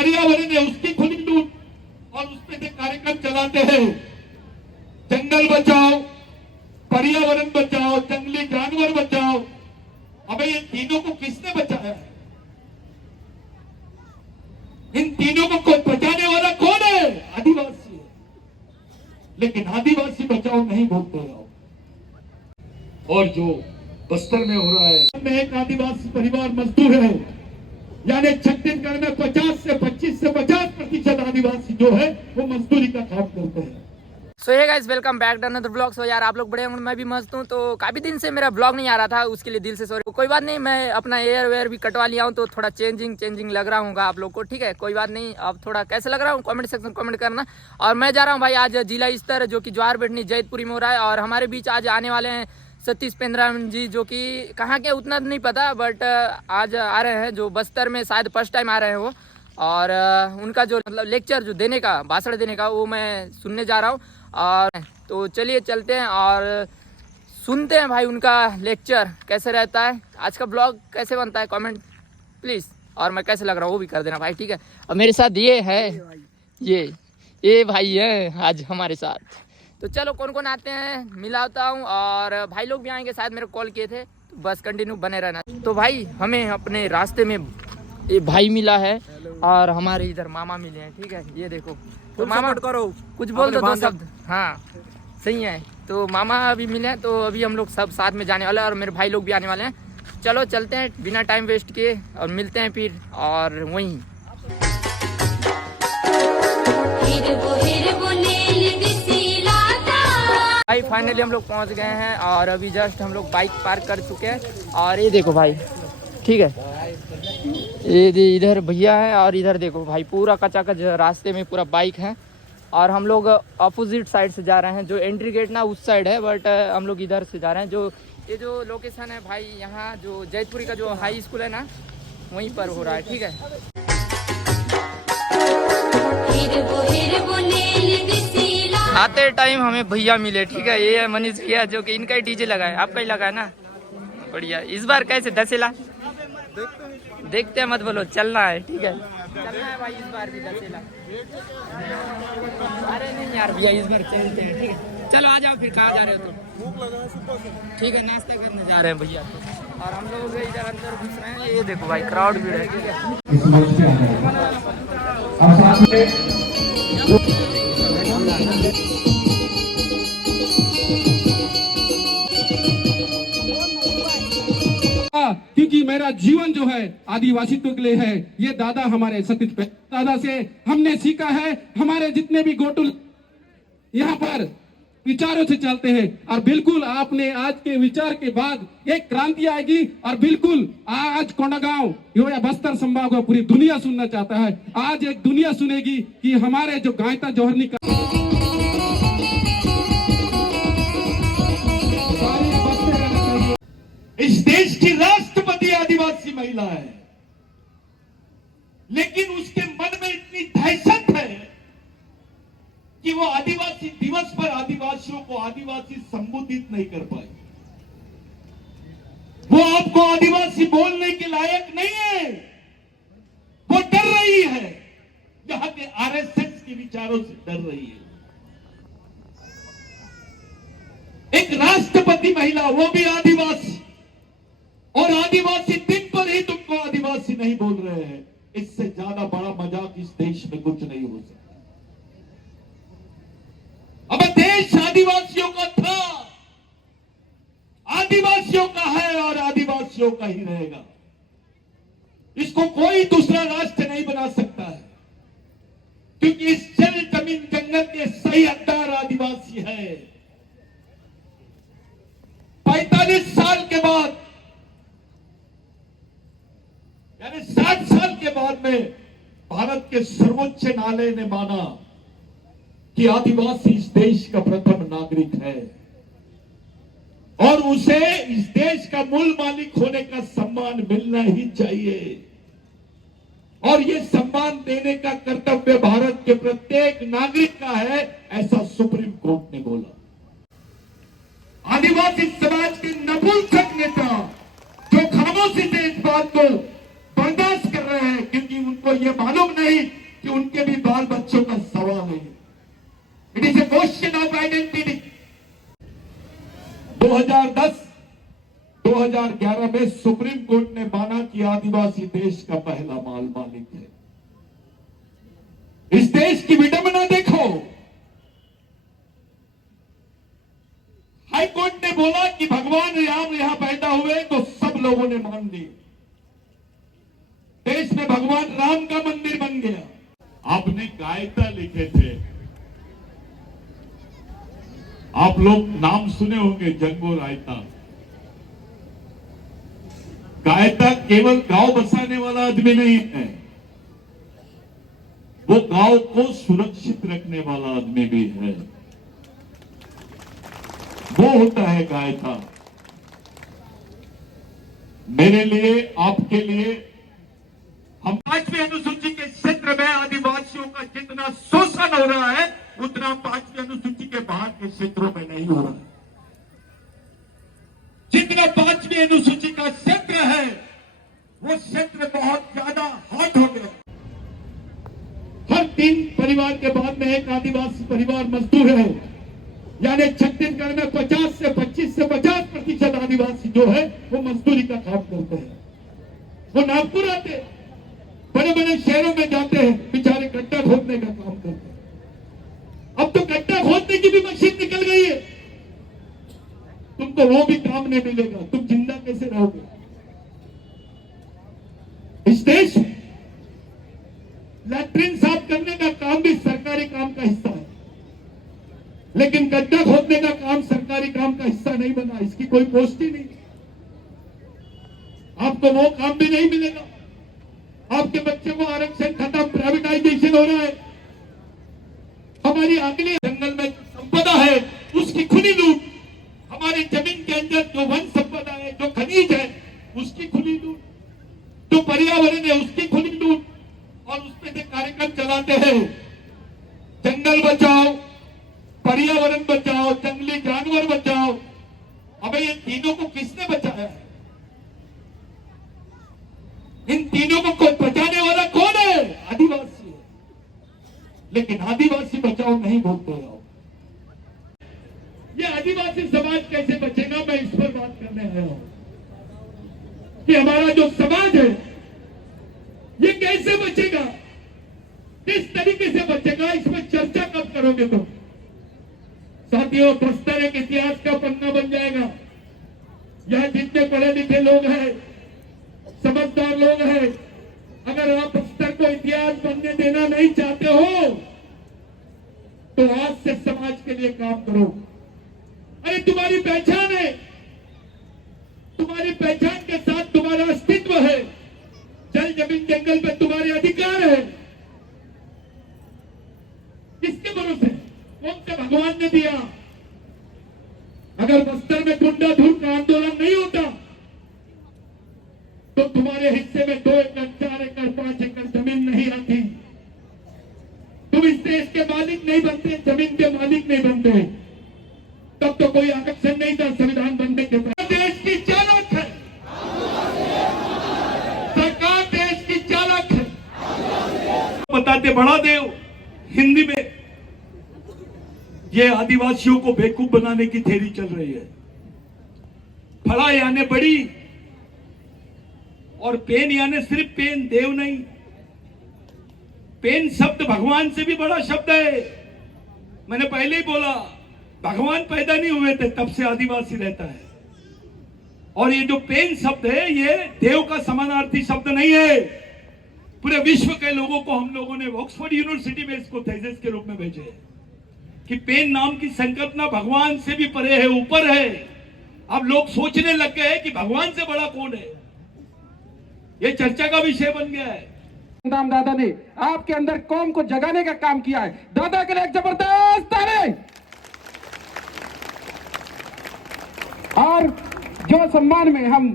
पर्यावरण है उसकी खुली लूट और उसमें से कार्यक्रम चलाते हैं, जंगल बचाओ, पर्यावरण बचाओ, जंगली जानवर बचाओ। अबे ये तीनों को किसने बचाया है? इन तीनों को कोई बचाने वाला कौन है? आदिवासी है। लेकिन आदिवासी बचाओ नहीं बोलते हो। और जो बस्तर में हो रहा है, में एक आदिवासी परिवार मजदूर है, यानी छत्तीसगढ़ में 50 से 50% आदिवासी जो है वो मजदूरी का काम करते हैं। So hey guys, welcome back to another blog. So यार आप लोग बड़े होंगे, मैं भी मस्त हूँ। तो काफ़ी दिन से मेरा ब्लॉग नहीं आ रहा था, उसके लिए दिल से सॉरी। कोई बात नहीं, मैं अपना एयर वेयर भी कटवा लिया हूँ, तो थोड़ा चेंजिंग लग रहा हूँगा आप लोग को, ठीक है। कोई बात नहीं, अब थोड़ा कैसे लग रहा हूँ कमेंट सेक्शन कमेंट करना। और मैं जा रहा हूँ भाई आज जिला स्तर जो कि ज्वार बैठनी जैतपुरी में हो रहा है, और हमारे बीच आज आने वाले हैं सतीश पेंद्राम जी, जो कि कहाँ के उतना नहीं पता, बट आज आ रहे हैं, जो बस्तर में शायद फर्स्ट टाइम आ रहे हैं वो। और उनका जो मतलब लेक्चर जो देने का, भाषण देने का, वो मैं सुनने जा रहा हूँ। और तो चलिए चलते हैं और सुनते हैं भाई उनका लेक्चर कैसे रहता है, आज का ब्लॉग कैसे बनता है, कमेंट प्लीज़। और मैं कैसे लग रहा हूँ वो भी कर देना भाई, ठीक है। और मेरे साथ ये है, ये भाई है आज हमारे साथ। तो चलो कौन कौन आते हैं मिलाता हूँ, और भाई लोग भी आएंगे, शायद मेरे को कॉल किए थे, तो बस कंटिन्यू बने रहना। तो भाई हमें अपने रास्ते में ये भाई मिला है, और हमारे इधर मामा मिले हैं, ठीक है। ये देखो, तो मामा करो कुछ बोल दो शब्द। हाँ सही है, तो मामा अभी मिले हैं, तो अभी हम लोग सब साथ में जाने वाले हैं, और मेरे भाई लोग भी आने वाले हैं। चलो चलते हैं बिना टाइम वेस्ट किए, और मिलते हैं फिर। और वहीं भाई फाइनली हम लोग पहुंच गए हैं, और अभी जस्ट हम लोग बाइक पार्क कर चुके हैं। और ये देखो भाई, ठीक है, ये इधर भैया है, और इधर देखो भाई पूरा कचाकच रास्ते में पूरा बाइक है। और हम लोग अपोजिट साइड से जा रहे हैं, जो एंट्री गेट ना उस साइड है, बट हम लोग इधर से जा रहे हैं। जो ये जो लोकेशन है भाई, यहाँ जो जैतपुरी का जो हाई स्कूल है ना, वहीं पर हो रहा है, ठीक है। आते टाइम हमें भैया मिले, ठीक है। ये मनीष भैया, जो कि इनका ही डीजे लगा है, आपका ही लगा है ना, बढ़िया। इस बार कैसे दशेला देखते हैं, मत बोलो, चलना है, ठीक है, चलना है भाई इस बार भी दशेला। अरे नहीं यार भैया, इस बार चलते हैं, ठीक है। चलो आ जाओ फिर, कहाँ जा रहे हो तुम? ठीक है, नाश्ता करने जा रहे हैं भैया तो। और हम लोग इधर अंदर घुस रहे हैं, ये देखो भाई क्राउड भी है, ठीक है। क्योंकि मेरा जीवन जो है आदिवासित्व के लिए है। ये दादा हमारे सतीश दादा से हमने सीखा है। हमारे जितने भी गोटू यहाँ पर विचारों से चलते हैं, और बिल्कुल आपने आज के विचार के बाद एक क्रांति आएगी, और बिल्कुल आज कोंडागांव या बस्तर संभाग को पूरी दुनिया सुनना चाहता है। आज एक दुनिया सुनेगी कि हमारे जो गायता जौहरनी का इस देश की राष्ट्रपति आदिवासी महिला है, लेकिन उसके मन में इतनी दहशत है कि वो आदिवासी दिवस पर आदिवासियों को आदिवासी संबोधित नहीं कर पाए। वो आपको आदिवासी बोलने के लायक नहीं है। वो डर रही है, यहां के आरएसएस के विचारों से डर रही है। एक राष्ट्रपति महिला, वो भी आदिवासी, और आदिवासी दिन पर ही तुमको आदिवासी नहीं बोल रहे हैं। इससे ज्यादा बड़ा मजाक इस देश में कुछ नहीं हो सकता। अब देश आदिवासियों का था, आदिवासियों का है, और आदिवासियों का ही रहेगा। इसको कोई दूसरा राष्ट्र नहीं बना सकता है, क्योंकि इस जल जमीन जंगल के सही हकदार आदिवासी है। 45 साल के बाद, यानी 60 साल के बाद में भारत के सर्वोच्च न्यायालय ने माना कि आदिवासी इस देश का प्रथम नागरिक है, और उसे इस देश का मूल मालिक होने का सम्मान मिलना ही चाहिए। और ये सम्मान देने का कर्तव्य भारत के प्रत्येक नागरिक का है, ऐसा सुप्रीम कोर्ट ने बोला। आदिवासी समाज के नपुंसक नेता जो खामोशी से इस बात को बर्दाश्त कर रहे हैं, क्योंकि उनको को ये मालूम नहीं कि उनके भी बाल बच्चों का सवाल है। It is a question of identity. 2010-2011 में सुप्रीम कोर्ट ने माना कि आदिवासी देश का पहला माल मालिक है। इस देश की विडंबना देखो। हाई कोर्ट ने बोला कि भगवान राम यहां पैदा हुए तो सब लोगों ने मान ली। देश में भगवान राम का मंदिर बन गया। आपने कायदा लिखे थे, आप लोग नाम सुने होंगे, जंगो रायता। कायदा केवल गांव बसाने वाला आदमी नहीं है, वो गांव को सुरक्षित रखने वाला आदमी भी है। वो होता है कायदा। मेरे लिए, आपके लिए, हम 5वीं अनुसूची के क्षेत्र में आदिवासियों का जितना शोषण हो रहा है उतना 5वीं अनुसूची के बाहर के क्षेत्रों में नहीं हो रहा है। जितना 5वीं अनुसूची का क्षेत्र है वो क्षेत्र बहुत ज्यादा हॉट हो गया। हर 3 परिवार के बाद में एक आदिवासी परिवार मजदूर है। यानी छत्तीसगढ़ में 25 से 50% आदिवासी जो है वो मजदूरी का काम करते हैं। वो नागपुर आते, बड़े बड़े शहरों में जाते हैं, बेचारे गड्ढा खोदने का काम करते हैं। अब तो गड्ढा खोदने की भी मशीन निकल गई है। तुमको वो भी काम नहीं मिलेगा, तुम जिंदा कैसे रहोगे? इस देश में लैट्रिन साफ करने का काम भी सरकारी काम का हिस्सा है, लेकिन गड्ढा खोदने का काम सरकारी काम का हिस्सा नहीं बना। इसकी कोई पोस्ट ही नहीं। आपको वो काम भी नहीं मिलेगा। आपके बच्चे को आरक्षण खत्म, प्राइवेटाइजेशन हो रहा है। हमारी अगली जंगल में जो संपदा है उसकी खुली लूट, हमारी जमीन के अंदर जो वन संपदा है, जो खनिज है, उसकी खुली लूट, जो पर्यावरण है उसकी खुली लूट, और उसमें से कार्यक्रम चलाते हैं जंगल बचाओ, पर्यावरण बचाओ, जंगली जानवर बचाओ। अबे ये तीनों को किसने बचाया है? इन तीनों को बचाने वाला कौन है? आदिवासी है। लेकिन आदिवासी बचाओ नहीं बोलते हो। ये आदिवासी समाज कैसे बचेगा, मैं इस पर बात करने आया हूं कि हमारा जो समाज है ये कैसे बचेगा, किस तरीके से बचेगा, इस पर चर्चा कब करोगे तुम? साथियों, बस्तर एक इतिहास का पन्ना बन जाएगा। यहां जितने पढ़े लिखे लोग हैं, समझदार लोग हैं, अगर आप बस्तर को इतिहास बनने देना नहीं चाहते हो तो आज से समाज के लिए काम करो। अरे तुम्हारी पहचान है, तुम्हारी पहचान के साथ तुम्हारा अस्तित्व है। जल जमीन जंगल पे तुम्हारे अधिकार है। किसके भरोसे? कौन से भगवान ने दिया? अगर बस्तर में गुंडा धूल का आंदोलन नहीं होता तो तुम्हारे हिस्से में 2 एकड़, 4 एकड़, 5 एकड़ जमीन नहीं आती। तुम इस देश के मालिक नहीं बनते, जमीन के मालिक नहीं बनते। तब तो कोई आरक्षण नहीं था संविधान बनने के बाद। देश की चालक है सरकार, देश की चालक है। बताते बड़ा देव हिंदी में, ये आदिवासियों को बेवकूफ बनाने की थ्योरी चल रही है। फड़ा यानी बड़ी, और पेन यानी सिर्फ पेन, देव नहीं। पेन शब्द भगवान से भी बड़ा शब्द है। मैंने पहले ही बोला, भगवान पैदा नहीं हुए थे तब से आदिवासी रहता है। और ये जो पेन शब्द है ये देव का समानार्थी शब्द नहीं है। पूरे विश्व के लोगों को हम लोगों ने ऑक्सफोर्ड यूनिवर्सिटी में इसको थीसिस के रूप में भेजे कि पेन नाम की संकल्पना भगवान से भी परे है, ऊपर है। अब लोग सोचने लग गए कि भगवान से बड़ा कौन है। ये चर्चा का विषय बन गया है। राम दादा ने आपके अंदर कौम को जगाने का काम किया है। दादा के लिए एक जबरदस्त ताली। और जो सम्मान में हम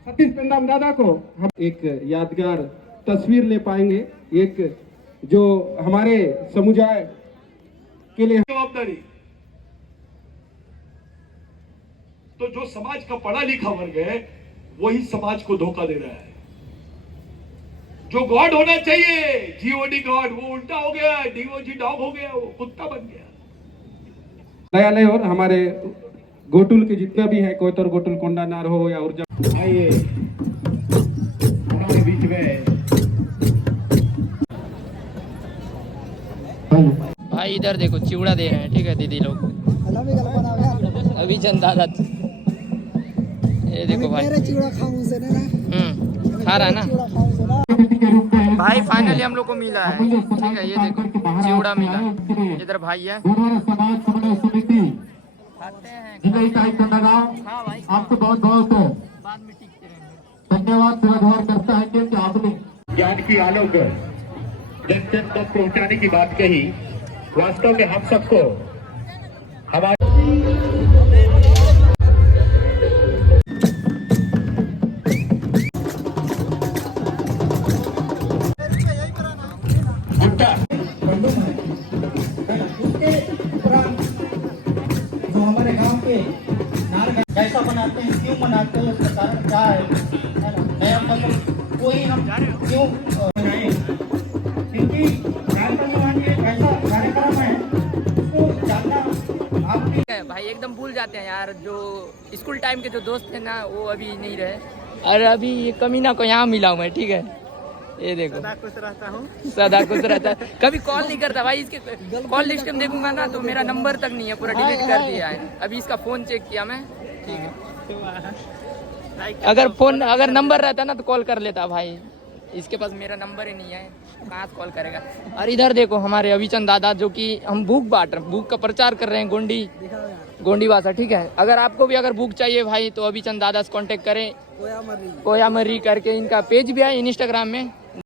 सतीश पेंदाम दादा को हम एक यादगार तस्वीर ले पाएंगे, एक जो हमारे समुदाय के लिए जवाबदारी। तो जो समाज का पढ़ा लिखा वर्ग है वही समाज को धोखा दे रहा है। जो गॉड होना चाहिए जीओडी गॉड, वो उल्टा हो गया, डीओजी डॉग हो गया, वो कुत्ता बन गया। न्यायालय और हमारे गोटुल के जितना भी है, कोयतर गोटुल कोंडा नार हो या ऊर्जा, आइए हमारे बीच में भाई इधर देखो चिवड़ा दे रहे हैं, ठीक है दीदी लोग, अभी चंद दादा, ये देखो भाई खा रहा है ना भाई। फाइनली हम लोग को मिला है, ठीक है, ये देखो चिवड़ा मिला, इधर भाई है, खाते हैं। हाँ भाई, आपको बहुत बहुत बाद में टिकते रहेंगे। धन्यवाद करता है कि आपने ज्ञान की आलोक जन जन तक पहुंचाने की बात कही। वास्तव में हम सबको हमारे जो हमारे गांव के कैसा बनाते हैं, क्यों बनाते हैं, उसका कारण क्या है ना? नया फसल कोई हम क्यों बनाए, क्योंकि ऐसा कार्यक्रम है उसको जानना आप भी भाई एकदम भूल जाते हैं यार, जो स्कूल टाइम के जो दोस्त थे ना वो अभी नहीं रहे। अरे अभी ये कमीना को यहाँ मिला हूँ मैं, ठीक है, ये देखो सदा खुश रहता है, कभी कॉल नहीं करता भाई। इसके कॉल लिस्ट में देखूंगा ना तो मेरा नंबर तक नहीं है, पूरा डिलीट कर दिया है। अभी इसका फोन चेक किया मैं, ठीक है, अगर नंबर रहता ना तो कॉल कर लेता भाई, इसके पास मेरा नंबर ही नहीं है, कहाँ से कॉल करेगा। और इधर देखो हमारे अभिचंद दादा, जो कि हम बुक बांट रहे हैं, बुक का प्रचार कर रहे हैं, गोंडी भाषा, ठीक है। अगर आपको भी अगर बुक चाहिए भाई तो अभिचंद दादा से कांटेक्ट करें, कोया मर्री करके इनका पेज भी है इंस्टाग्राम में,